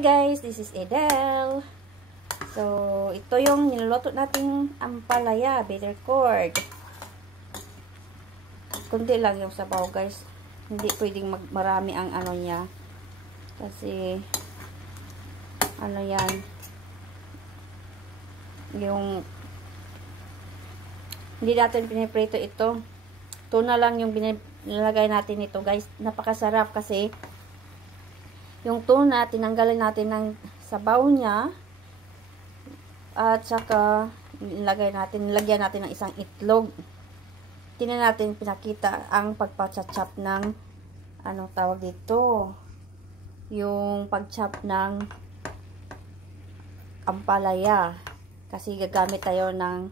guys, this is Edel. So, ito yung niluluto nating ampalaya, bitter gourd. Kundi lang yung sabaw guys. Hindi pwedeng marami ang ano niya. Kasi, ano yan, yung, hindi natin piniprito ito. Tuna lang yung nilagay natin ito guys. Napakasarap kasi, yung tuna, tinanggalin natin ng sabaw niya. At saka, nilagyan natin ng isang itlog. Tingnan natin pinakita ang pagpachachap ng, anong tawag dito? Yung pagchap ng ampalaya. Kasi gagamit tayo ng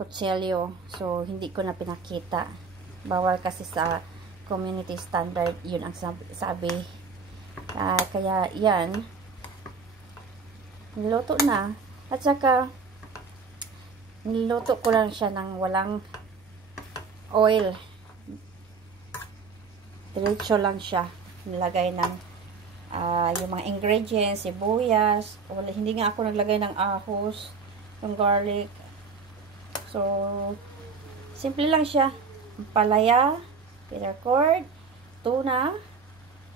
kutsilyo. So, hindi ko na pinakita. Bawal kasi sa community standard. Yun ang sabi. Kaya yan, niluto na. At saka niluto ko lang siya ng walang oil. Diretso lang siya. Nilagay ng yung mga ingredients, sibuyas. Hindi nga ako naglagay ng ahos, yung garlic. So, simple lang siya. Palaya, bitter gourd, tuna,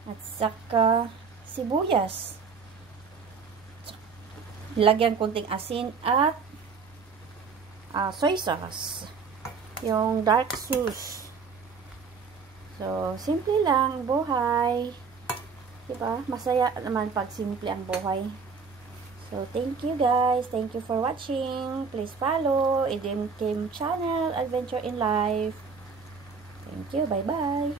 at saka sibuyas. Lagyan konting asin at soy sauce. Yung dark sauce. So, simple lang buhay. Diba? Masaya naman pag simple ang buhay. So, thank you guys. Thank you for watching. Please follow Edim Kim Channel, Adventure in Life. Thank you. Bye-bye.